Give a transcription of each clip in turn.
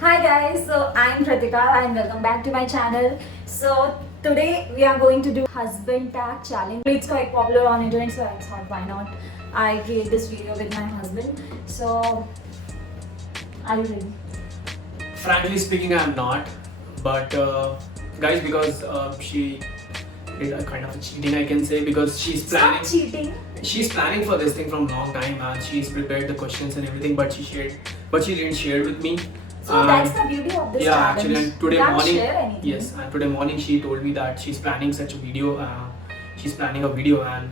Hi guys, so I'm Pratika and welcome back to my channel. So today we are going to do husband tag challenge. It's quite popular on internet, so I thought why not I create this video with my husband. So are you ready? Frankly speaking, I'm not. But guys, because she did a kind of a cheating, I can say, because Stop cheating. she's planning for this thing from long time, and she's prepared the questions and everything, but she didn't share with me. So that's the beauty of this Yeah, challenge. actually, and today You can't morning, share anything. yes, and today morning she told me that she's planning such a video. She's planning a video, and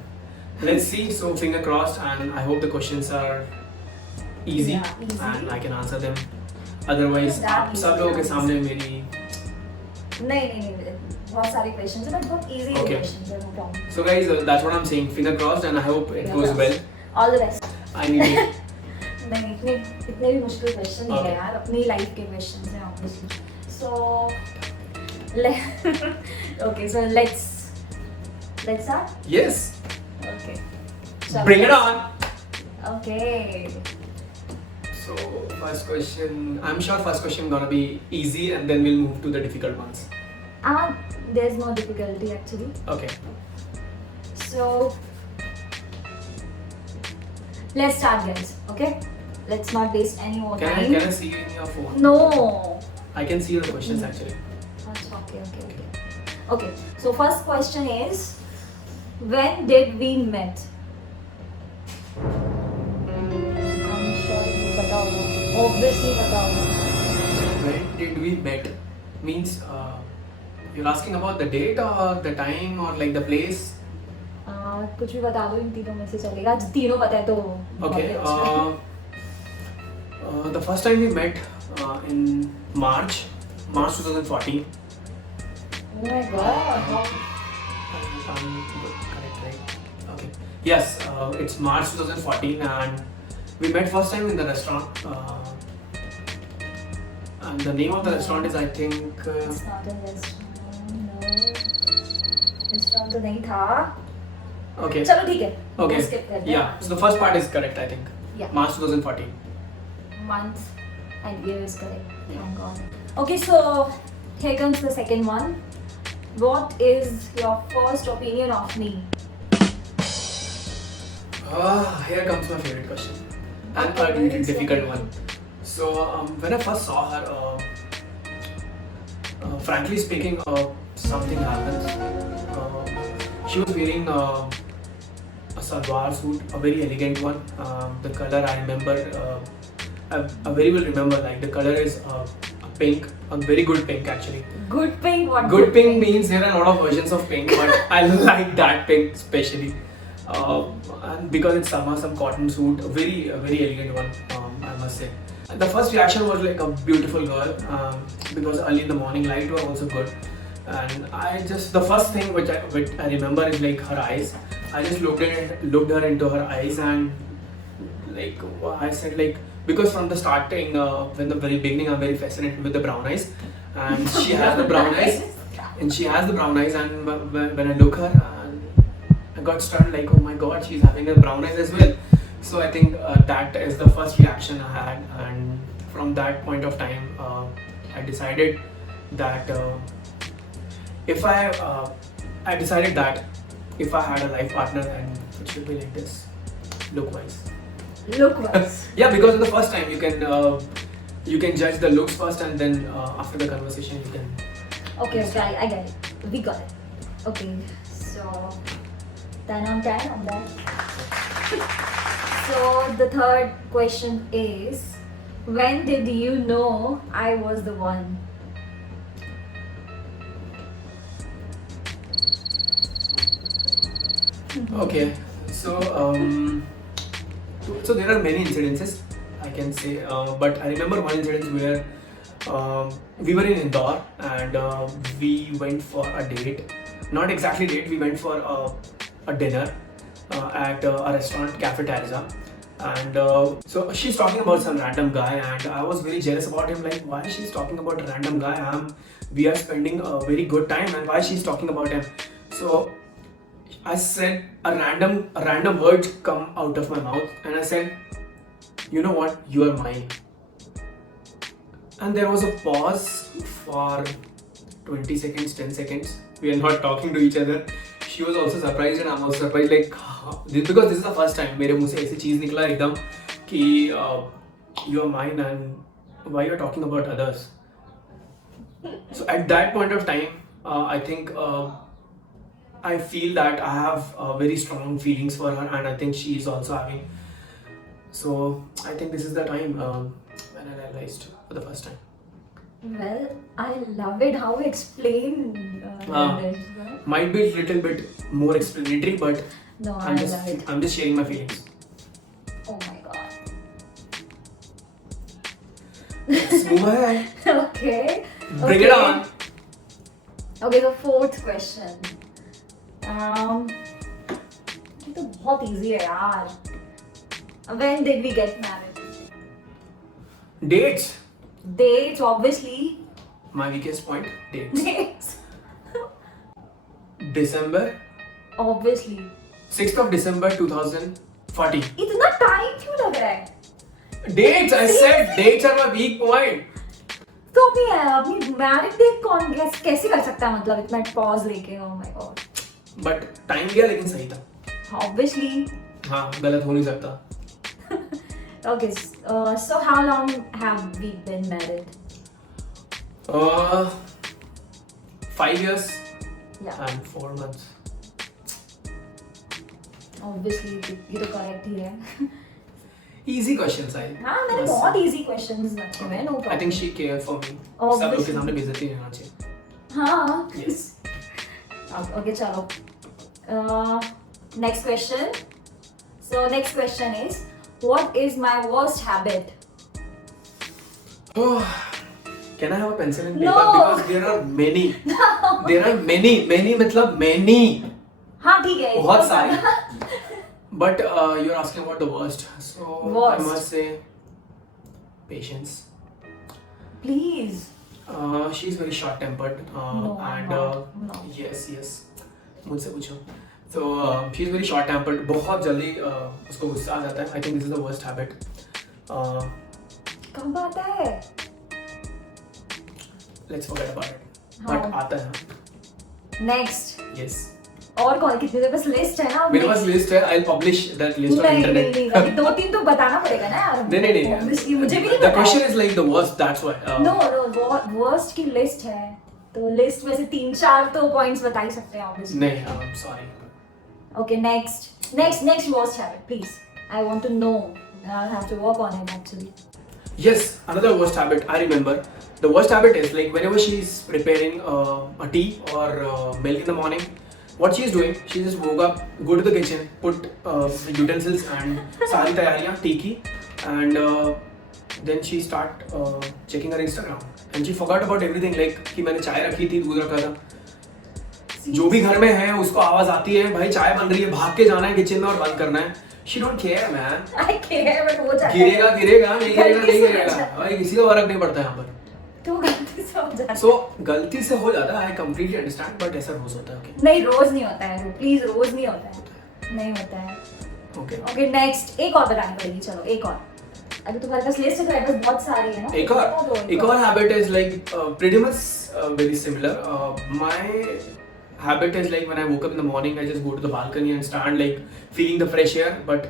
let's see. So finger crossed, and I hope the questions are easy, Yeah, easy. and I can answer them. Otherwise, That आप easy, सब लोगों के that सामने मेरी नहीं बहुत सारे questions हैं बट बहुत इजी Okay. क्वेश्चंस हैं, no problem. So guys, that's what I'm saying. Finger crossed, and I hope it Finger goes crossed. well. All the best. I need it. नहीं इतने भी मुश्किल क्वेश्चन नहीं है Okay. यार, अपनी लाइफ के क्वेश्चंस हैं obviously. So okay, so let's start. Yes. Okay. Bring it on. Okay. So first question. I'm sure first question gonna be easy, and then we'll move to the difficult ones. There's no difficulty actually. Okay. So let's start, guys. Okay. Let's not waste any more time. Can I see you in your phone? No. I can see your questions actually. Okay. Okay, so first question is, when did we met? I'm sure you बताओ. Obviously बताओ. When did we met? Means you're asking about the date or the time or like the place? कुछ भी बता दो, इन तीनों में से चलेगा. तीनों पता है तो. Okay. बहुत अच्छा. The first time we met in March 2014. Oh my god. Correct, right? Okay. Yes, it's March 2014, and we met first time in the restaurant. And the name of the restaurant is, I think. It's not a restaurant. No. Restaurant तो नहीं था. Okay. चलो ठीक है. Okay. वो skip करते हैं. Yeah. So the first part is correct, I think. Yeah. March 2014. Month and year is correct. Thank God. Okay, so here comes the second one. What is your first opinion of me? Here comes my favorite question, and Okay, a really it's difficult okay. one. So when I first saw her, frankly speaking, something happened. She was wearing a salwar suit, a very elegant one. The color I remember, I very well remember. Like the color is a pink, a very good pink actually. Good pink. What? Good pink means there are a lot of versions of pink, but I like that pink especially. And because it's some cotton suit, a very elegant one, I must say. The first reaction was like a beautiful girl, because early in the morning light were also good, and the first thing which I remember is like her eyes. I just looked her into her eyes, and like I said, like, because from the starting, when the very beginning, I'm very fascinated with the brown eyes, and she has the brown eyes, and when I look her, I got stunned, like, oh my god, she's having a brown eyes as well. So I think that is the first reaction I had, and from that point of time, I decided that if I decided that if I had a life partner, then it should be like this, look wise. Look wise. Yeah, because the first time you can judge the looks first, and then after the conversation you can. Okay, I get it. We got it. Okay, so 10 on 10 on that. So the third question is, when did you know I was the one? Okay, so so there are many incidences, I can say, but I remember one incident where we were in Indore, and we went for a date. Not exactly date. We went for a dinner at a restaurant, Cafe Terza. And so she's talking about some random guy, and I was very jealous about him. Like, why she's talking about a random guy? We are spending a very good time, and why she's talking about him? So I said a random word come out of my mouth, and I said, you know what, you are mine. and there was a pause for 20 seconds, 10 seconds. We are not talking to each other. She was also surprised and I'm also surprised, like because this is the first time मेरे मुंह से ऐसी चीज निकला एकदम कि you are mine and why you are talking about others. So at that point of time, I think I feel that I have very strong feelings for her, and I think she is also having. So I think this is the time when I realized for the first time. Well, I love it how you explain this. Might be a little bit more explanatory, but No, I love it. I'm just sharing my feelings. Oh my god. Let's move ahead. Okay. Bring it on. Okay, the fourth question. ये तो बहुत easy है यार. When did we get married? Dates. Dates, obviously. My weakest point. Dates. Dates. December. Obviously. 6th of December 2014. इतना time क्यों लग रहा है? Dates. I said dates are my weak point. तो अपनी मैरिड डेट कौन कैसे कर सकता है, मतलब इतना पॉज लेके? Oh my God. But time गया लेकिन सही था. Obviously. हाँ, गलत हो नहीं सकता. Okay, so how long have we been married? 5 years Yeah. and 4 months. Obviously, ये तो correct ही है. Easy questions, I. हाँ, मैंने must बहुत say. easy questions रखे हुए हैं, no problem. I think she cared for me. Obviously. सब लोग के सामने बेइज्जती नहीं होना चाहिए. हाँ. Yes. Okay, चलो. Next question. So next question is, what is my worst habit? Oh, can I have a pencil and paper? No. Because there are many. There are many मतलब many. हाँ ठीक है. बहुत सारे. But you're asking about the worst. So Worst. I must say patience. Please. She's very short-tempered. No, I'm and not. No. yes. मुझसे पूछो. So she's very short-tempered. बहुत जल्दी उसको गुस्सा आ जाता है. I think this is the worst habit. कब आता है? Let's forget about it. हाँ. But आता है. Next. Yes. और कौन, कितने तेरे पास लिस्ट है ना? मेरे पास लिस्ट है. I'll publish that list on नहीं internet. नहीं अभी 2-3 तो बताना पड़ेगा ना यार. नहीं. Obviously, मुझे भी नहीं The पता. question is like the worst. That's why. No, worst की लिस्ट है. तो लिस्ट में से 3-4 तो पॉइंट्स बता ही सकते हैं obviously. नहीं. I'm sorry. Okay, next worst habit, please. I want to know. I'll have to work on it actually. Yes, another worst habit I remember. The worst habit is like whenever she's preparing a tea or milk in the morning, what she's doing, she just woke up, go to the kitchen, put utensils and सारी तैयारियाँ tea की, and then she start checking her Instagram, and she forgot about everything, like कि मैंने चाय रखी थी, दूध रखा था. जो भी घर में है उसको आवाज आती है, भाई चाय बन रही है, भाग के जाना है किचन में और बंद करना है. She don't care, man. I care, but हो जाता है. गिरेगा नहीं गलती से हो गिरेगा. जाता है. भाई किसी का फर्क नहीं पड़ता यहाँ पर. तो गलती से हो जाता है. So गलती से हो जाता है. I completely understand, but ऐसा रोज होता है. Okay. नहीं, रोज नहीं होता है. प्लीज, रोज नहीं होता है. नहीं होता है. Okay. Okay, next एक और बतानी पड़ेगी. चलो एक और. अभी तुम्हारे पास लिस्ट है, तुम्हारे पास बहुत सारी है ना. एक और habit is like pretty much very similar. My habit is like when I woke up in the morning, I just go to the balcony and stand like feeling the fresh air. But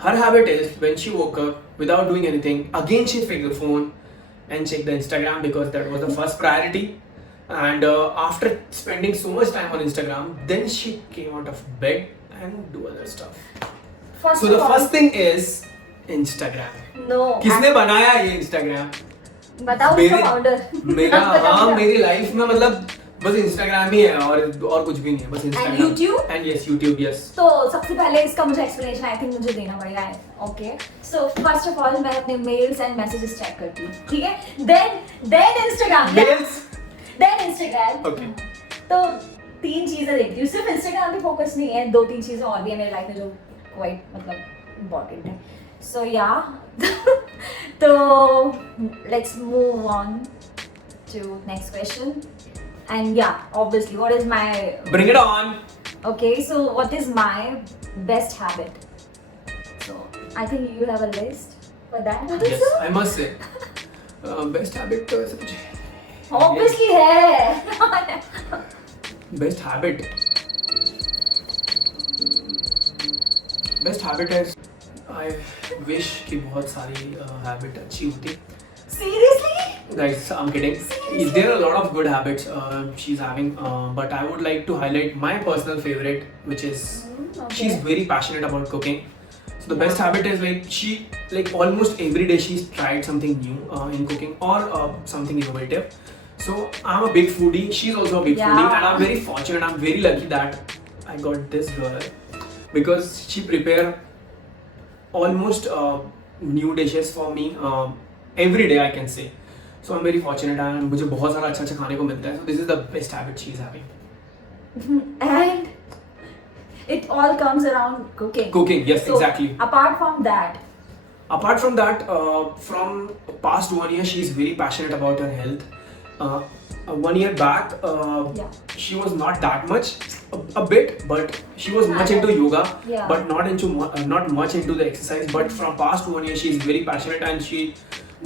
her habit is when she woke up without doing anything, again she picked the phone and checked the Instagram because that was the first priority. And after spending so much time on Instagram, then she came out of bed and do other stuff. So the first thing is Instagram. No. किसने बनाया ये Instagram? बताओ उसका founder. मेरा हाँ मेरी life में मतलब बस Instagram ही है और कुछ भी नहीं है, बस Instagram. And YouTube? And yes, YouTube, yes. तो सबसे पहले इसका मुझे एक्सप्लेनेशन आई थिंक मुझे देना पड़ेगा. Okay, so first of all मैं अपने मेल्स एंड मैसेजेस चेक करती हूँ, ठीक है. Then Instagram. Mails? Then Instagram. Okay. तो 3 चीजें देखती हूँ. सिर्फ इंस्टाग्राम पे फोकस नहीं है, 2-3 चीजें और भी है मेरी लाइफ में जो क्वाइट मतलब इम्पोर्टेंट है. सो या तो let's move on to next question. And yeah, obviously, what is my... Bring it on. Okay, so what is my best habit? So, I think you have a list for that. Yes, I must say. Best habit तो ऐसे कुछ Obviously है. Best habit है. I wish कि बहुत सारी habit अच्छी होती. Seriously? Guys, I'm kidding. There are a lot of good habits she's having, but I would like to highlight my personal favorite, which is Okay. she's very passionate about cooking. So the best habit is like she almost every day she's tried something new in cooking or something innovative. So I'm a big foodie. She's also a big Yeah. foodie, and I'm very fortunate. I'm very lucky that I got this girl because she prepare almost new dishes for me every day, I can say. So I'm very fortunate and मुझे बहुत सारा अच्छा खाने को मिलता है. So this is the best habit she's having. And it all comes around cooking. Cooking, yes, So, exactly. Apart from that, From past 1 year, she's very passionate about her health. 1 year back, Yeah. she was not that much, a bit, but she was much into yoga, Yeah. but not much into the exercise. But from past 1 year, she's very passionate and she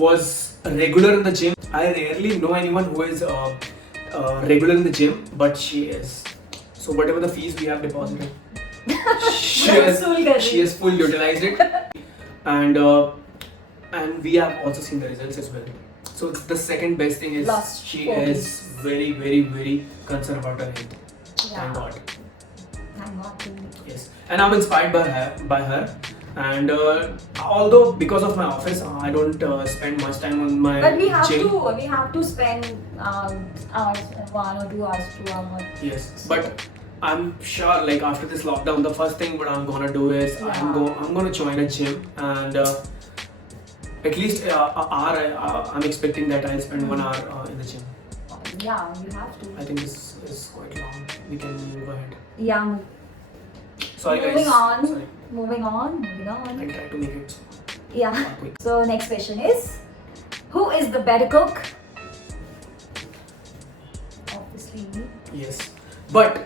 was regular in the gym. I rarely know anyone who is regular in the gym, but she is. So whatever the fees we have deposited, she has full utilized it, and we have also seen the results as well. So the second best thing is Last she 4 is weeks. very, very, very concerned about her health. Thank God. Thank God. Yes, and I'm inspired by her. And although because of my office, I don't spend much time on my But we have gym. to spend hours, 1 or 2 hours, 2 hours. Yes, but I'm sure like after this lockdown, the first thing what I'm gonna do is Yeah. I'm gonna join a gym and at least an hour. I'm expecting that I'll spend 1 hour in the gym. Yeah, you have to. I think this is quite long. We can move ahead. Yeah. Sorry Moving guys. on. Sorry. Moving on. I try to make it Yeah. quick. So next question is, who is the better cook? Obviously me. Yes, but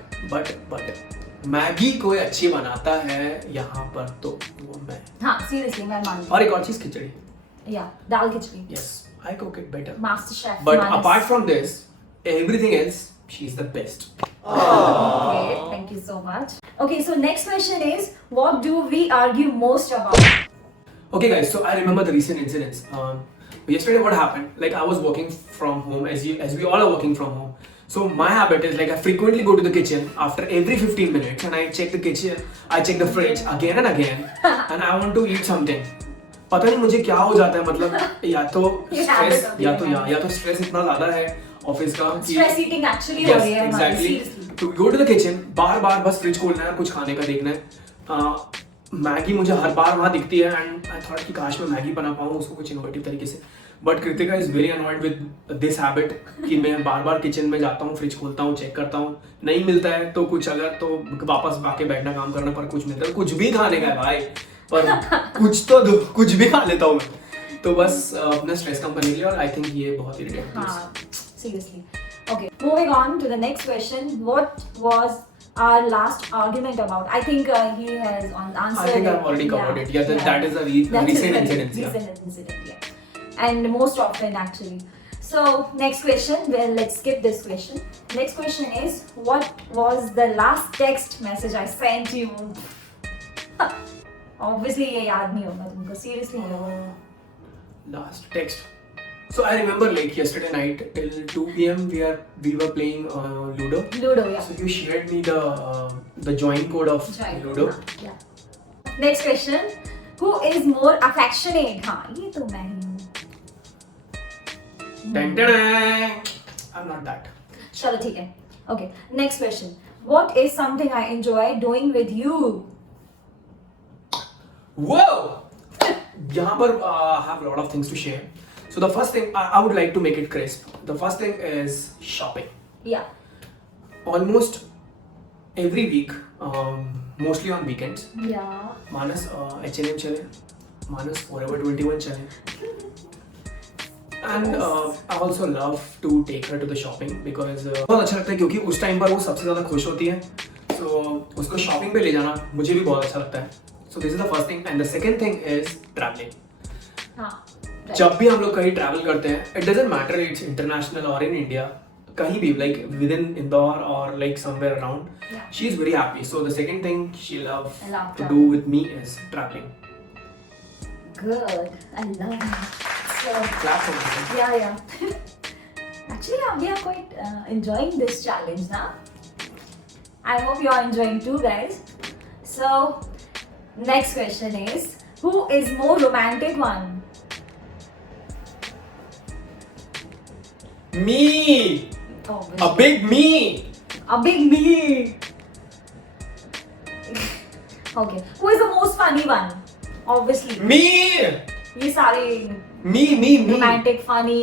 Maggi कोई अच्छी बनाता है यहाँ पर तो वो मैं. हाँ, seriously मैं मानती और एक और चीज खिचड़ी. हूँ. Yeah, dal khichdi. Yes, I cook it better. Master Chef. But Manas. apart from this, everything else, she's the best. Okay, thank you so much. Okay, so next question is, what do we argue most about? Okay, guys. So I remember the recent incidents. Yesterday, what happened? Like I was working from home, as we all are working from home. So my habit is like I frequently go to the kitchen after every 15 minutes and I check the kitchen, I check the fridge again and again, and I want to eat something. पता नहीं मुझे क्या हो जाता है, मतलब या तो स्ट्रेस या तो स्ट्रेस इतना ज्यादा है ऑफिस का कि Stress eating actually हो रही है हमारी, exactly. seriously. To go to the kitchen, बार बस फ्रिज खोलना है, कुछ खाने का देखना है. मैगी मुझे हर बार वहाँ दिखती है एंड आई थॉट कि काश मैं मैगी बना पाऊँ उसको कुछ इनोवेटिव तरीके से. But Kritika is very annoyed with this habit कि मैं बार किचन में जाता हूँ, फ्रिज खोलता हूँ, चेक करता हूँ, नहीं मिलता है तो कुछ अगर तो वापस आके बैठना काम करना, पर कुछ मिलता है कुछ भी खाने का है भाई, पर कुछ तो दो, कुछ भी खा लेता हूँ मैं. तो बस अपना स्ट्रेस कम करने के लिए, और आई थिंक ये बहुत इरिटेटिंग है. हाँ, seriously. Okay, moving on to the next question. What was our last argument about? I think he has answered. I think I've already covered it. Yeah, that is a recent incident. Yeah. Recent incident, yeah. And most often actually. So next question. Well, let's skip this question. Next question is, what was the last text message I sent you? Obviously ये याद नहीं होगा तुमको. Seriously. Last text. So I remember like yesterday night till 2 p.m. we were playing Ludo. Ludo, yeah. So you shared me the join code of Right. Ludo. Yeah. Next question. Who is more affectionate? हाँ, ये तो मैं ही हूँ. Dun, dun, dun. I'm not that. चलो ठीक है. Okay. Next question. What is something I enjoy doing with you? Whoa! यहाँ पर I have a lot of things to share. So the first thing I would like to make it crisp. The first thing is shopping. Yeah. Almost every week, mostly on weekends. Yeah. Manas H&M चले, Manas Forever 21 चले. And I also love to take her to the shopping because बहुत अच्छा लगता है क्योंकि उस time पर वो सबसे ज़्यादा खुश होती है. So उसको शॉपिंग पे ले जाना मुझे भी बहुत अच्छा लगता है. So this is the first thing, and the second thing is traveling. हाँ. जब भी हम लोग कहीं ट्रैवल करते हैं, it doesn't matter it's international और इन इंडिया, कहीं भी लाइक विद इन इंदौर और like somewhere around, Yeah. She is very happy. So the second thing she love I love to do traveling. with me is traveling. Good. I love it. So, Clap for myself. yeah. Actually, we are quite enjoying this challenge now. I hope you are enjoying too, guys. So, next question is, who is more romantic one? Me, Obviously. a big me. A big me. Okay. Who is the most funny one? Obviously. Me, ये सारे me. romantic, funny,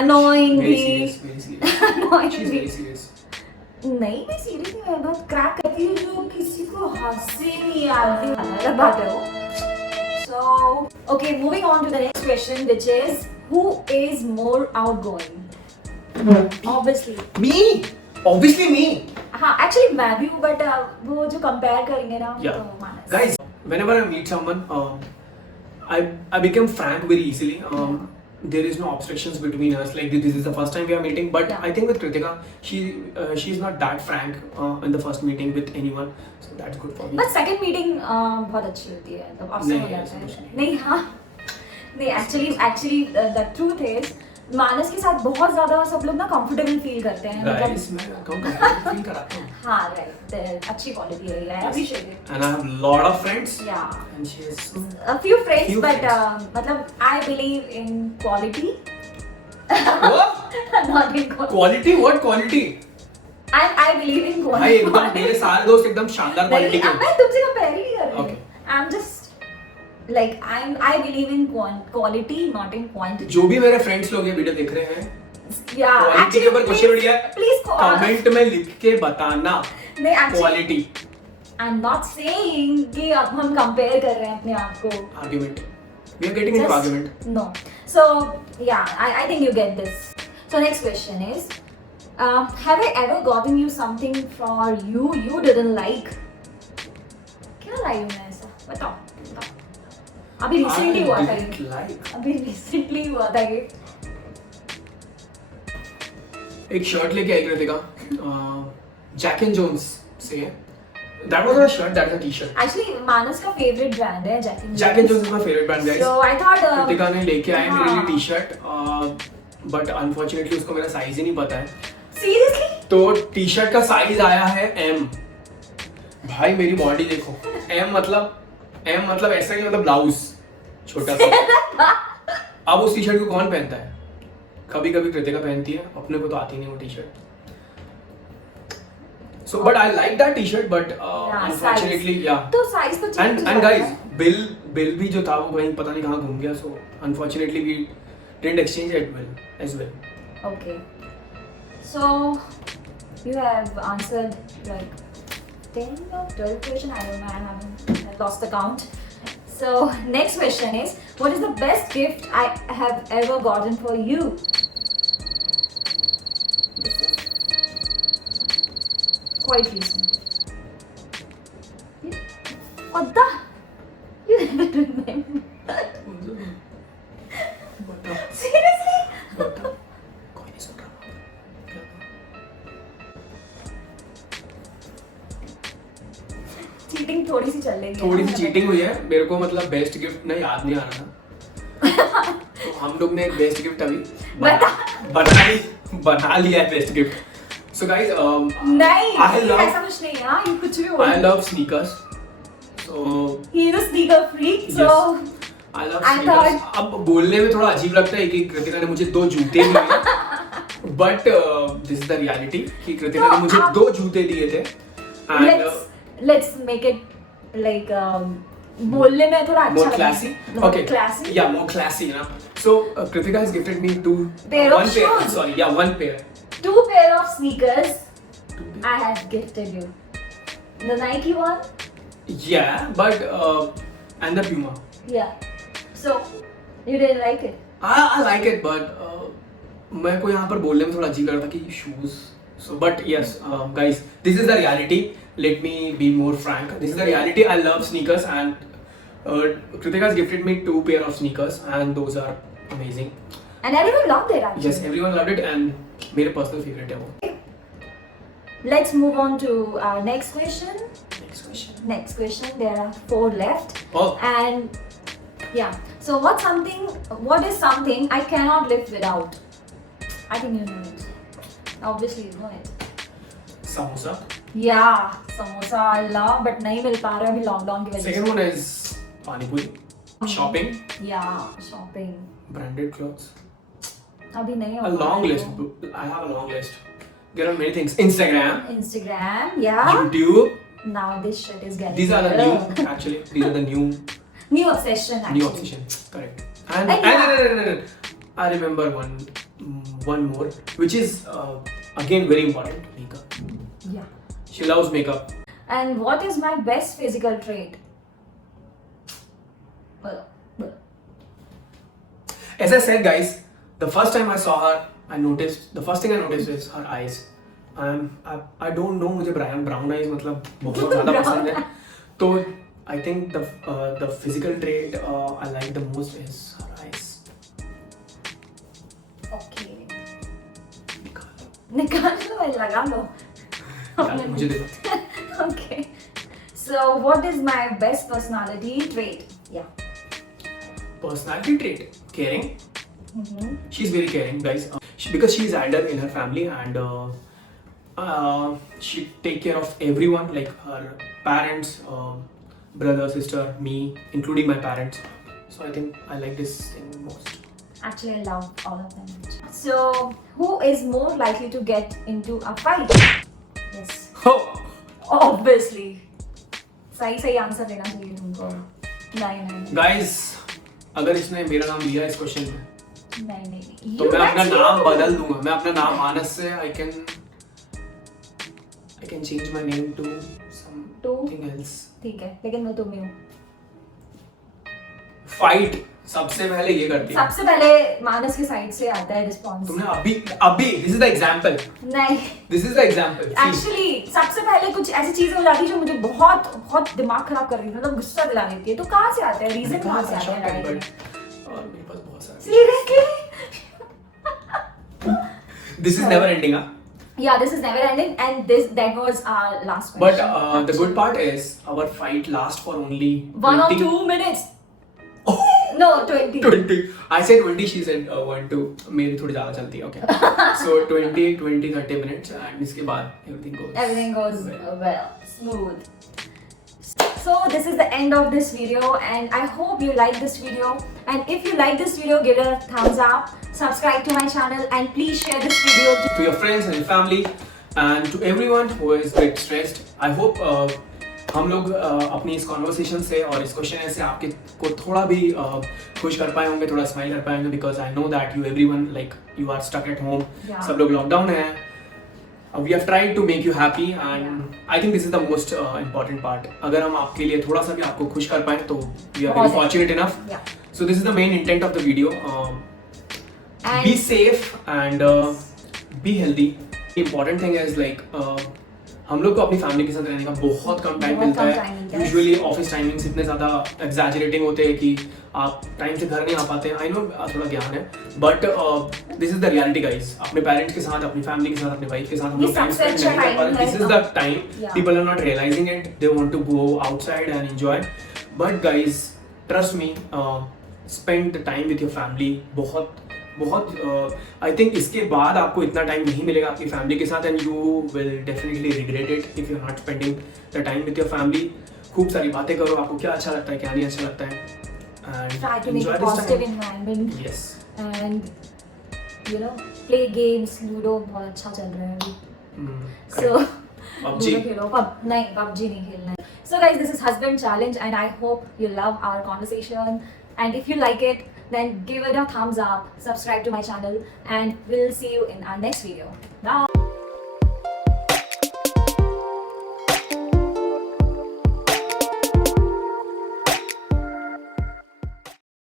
annoying Very भी. serious, very serious. Annoying She's भी. very serious. नहीं, मैं serious नहीं, मैं बहुत crack करती हूँ जो किसी को हंसे नहीं आती, अलग बात है वो. So, okay, moving on to the next question, which is, who is more outgoing? Obviously. Me, obviously me. हाँ, actually मैं भी हूँ, but वो जो compare करेंगे ना, Yeah, तो मानस. guys, whenever I meet someone, I become frank very easily. There is no obstructions between us. Like this is the first time we are meeting, but Yeah. I think with Kritika, she's not that frank in the first meeting with anyone, so that's good for me. But second meeting बहुत अच्छी होती है, तो अवसर नहीं, हो जाता ऐसा कुछ है. नहीं. नहीं, हाँ, नहीं, actually the truth is, मानस के साथ बहुत ज्यादा सब लोग ना कंफर्टेबल फील करते हैं. Guys, मैं कहूँ comfortable feel कराता हूँ. हाँ, right, अच्छी क्वालिटी है, I appreciate it. And I have lot of friends. Yeah. And she is. A few friends, Few but friends. मतलब I believe in quality, What? not in quantity. Quality? What quality? I believe in भाई quality. एकदम मेरे सारे दोस्त एकदम शानदार quality नहीं, के. मैं तुमसे कंपेयर ही नहीं कर रही. Okay. I'm just like I believe in quality, not in quantity. जो भी मेरे फ्रेंड्स लोग ये वीडियो देख रहे हैं, Yeah, क्वालिटी के ऊपर क्वेश्चन उड़ गया है, please कमेंट में लिख के बताना नहीं, actually quality. I'm not saying कि अब हम कंपेयर कर रहे हैं अपने आप को. Argument. We are getting into argument. No. So yeah, I think you get this. So next question is, have I ever gotten you something for you didn't like? क्या लाई हूँ मैं ऐसा? बताओ. अभी recently हुआ था I ये. didn't like. अभी recently हुआ था ये. एक शर्ट लेके आई कृतिका, जैक एंड जोन्स से. That was not a shirt, that was a t-shirt. Actually मानस का favorite brand है Jack and Jones. Jack and Jones is my favorite brand, guys. So I thought Kritika ने लेके आए मेरे लिए हाँ. टी-शर्ट, बट अनफॉर्चुनेटली उसको मेरा साइज ही नहीं पता है. Seriously? तो टी-शर्ट का साइज आया है M. भाई मेरी बॉडी देखो. M मतलब ऐसा कि मतलब ब्लाउज छोटा सा. अब उस टी-शर्ट को कौन पहनता है? कभी कभी कृतिका पहनती है, अपने को तो आती नहीं वो T-shirt. So, but I like that t-shirt, but unfortunately, size. yeah. तो size तो change And guys, bill भी जो था वो कहीं पता नहीं कहाँ घूम गया. So unfortunately, we didn't exchange it as well. Okay. So you have answered like 10 or 12 questions. I don't know. I lost the count. So next question is, what is the best gift I have ever gotten for you? This is quite recent. What the? You never remember. बताओ, Seriously? बताओ. कोई नहीं सुन रहा. Cheating थोड़ी सी चल रही है. थोड़ी सी चीटिंग हुई है. मेरे को मतलब बेस्ट गिफ्ट ना याद नहीं आ रहा था. तो हम लोग ने एक बेस्ट गिफ्ट अभी बना लिया है बेस्ट गिफ्ट. So guys, नहीं, I love- ऐसा कुछ नहीं है. हाँ, ये कुछ भी I बोल. love sneakers. So He is a sneaker freak, so Yes. I love I sneakers. thought- अब बोलने में थोड़ा अजीब लगता है कि कृतिका ने मुझे 2 जूते दिए. But this is the reality कि कृतिका ने तो मुझे आप- 2 जूते दिए थे. And let's make it like बोलने में थोड़ा अच्छा more लगे. classy. More Okay. classy. Yeah, more classy, you know. So Kritika has gifted me 2 Pair of one pair. shoes. Sorry, yeah, 1 pair. 2 pair of sneakers 2 pair. I have gifted you. The Nike one, Yeah, but and the Puma. yeah. So you didn't like it. I like it, but मेरे को यहाँ पर बोलने में थोड़ा अजीब लग रहा था कि shoes. So, but yes, guys, this is the reality. Let me be more frank. This is the reality. I love sneakers, and Kritika has gifted me 2 pair of sneakers, and those are amazing. And everyone loved it actually. Yes, everyone loved it and मेरे personal favorite है वो. Let's move on to our next question. Next question. Next question. There are 4 left. Oh, And yeah. So what is something I cannot live without? I think you know it. Obviously you know it. samosa. Yeah, samosa I love, but नहीं मिल पा रहा अभी lockdown की वजह से. Second one is pani puri. Shopping. Yeah, shopping. Branded clothes. अभी नहीं A long list. I have a long list. There are many things. Instagram. Instagram, yeah. YouTube. Now this shit is getting These are the real. new. Actually, these are the new obsession actually. new obsession. Correct. And I remember one more, which is again very important. Makeup. Yeah. She loves makeup. And what is my best physical trait? Well, As I said, guys, the first time I saw her, the first thing I noticed is her eyes. I don't know, मुझे brown eyes मतलब बहुत ज़्यादा पसंद है. तो I think the physical trait I like the most is her eyes. okay. निकाल लो और लगा लो. यार, मुझे दे दो. Okay. So what is my best personality trait? Yeah. Personality trait, caring. Mm-hmm. She's very caring, guys. Because she's elder in her family and she take care of everyone, like her parents, brother, sister, me, including my parents. So I think I like this thing most. Actually, I love all of them. So, who is more likely to get into a fight? Yes. Oh, Obviously. सही answer देना चाहिए तुमको. नहीं. guys, अगर इसने मेरा नाम लिया इस क्वेश्चन में, नहीं. तो मैं अपना नाम बदल दूंगा. मैं अपना नाम मानस से I can change my name to something else. ठीक है, लेकिन मैं तुम ही हूँ. Fight सबसे पहले ये करती है. सबसे पहले मानस की साइड से आता है रिस्पॉन्स. तुमने अभी this is the example. नहीं. This is the example. See. Actually सबसे पहले कुछ ऐसी चीजें हो जाती है जो मुझे बहुत दिमाग खराब कर रही है, मतलब गुस्सा दिला देती है. तो कहाँ से आता है रीजन? कहाँ से आता है लड़ाई? और मेरे पास बहुत सारे. Seriously? This is never ending, huh? Yeah, this is never ending, and that was our last But question. the good part is our fight lasts for only 1 or 20 2 minutes. No, 20. 20. I said 20, she said 1, 2. मेरी थोड़ी ज़्यादा चलती है, okay. So 20, 30 minutes and इसके बाद everything goes well, smooth. So this is the end of this video, and I hope you like this video. And if you like this video, give it a thumbs up, subscribe to my channel, and please share this video to your friends and your family and to everyone who is get stressed. I hope हम लोग अपनी इस conversation से और इस question से आपके को थोड़ा भी खुश कर पाए होंगे, थोड़ा स्माइल कर पाए होंगे, because I know that you everyone like you are stuck at home. सब लोग लॉकडाउन है. We have tried to make you happy and I think this is the most important part. अगर हम आपके लिए थोड़ा सा भी आपको खुश कर पाए तो we are very fortunate enough. So this is the main intent of the video. Be safe and be healthy. Important thing is like हम लोग को अपनी फैमिली के साथ रहने का बहुत कम टाइम मिलता है. यूजुअली ऑफिस टाइमिंग्स इतने ज़्यादा एग्जैजरेटिंग होते हैं कि आप टाइम से घर नहीं आ पाते हैं. आई नो थोड़ा ज्ञान है, but this is the reality guys. अपने पेरेंट्स के साथ, अपनी फैमिली के साथ, अपने वाइफ के साथ हम लोग टाइम स्पेंड नहीं कर पा रहे. This is the time people are not realizing it. They want to go outside and enjoy. But guys trust me, spend the time with your family. बहुत आई थिंक इसके बाद आपको इतना टाइम नहीं मिलेगा अपनी फैमिली के साथ and you will definitely regret it if you are not spending the time with your family. खूब सारी बातें करो, आपको क्या अच्छा लगता है, क्या नहीं अच्छा लगता है, try to make a positive environment. Yes. And you know, play games. Ludo बहुत अच्छा चल रहा है अभी. So PUBG. Ludo खेलो. नहीं, PUBG नहीं खेलना है. So guys, this is husband challenge, and I hope you love our conversation. And if you like it, then give it a thumbs up, subscribe to my channel, and we'll see you in our next video. Bye.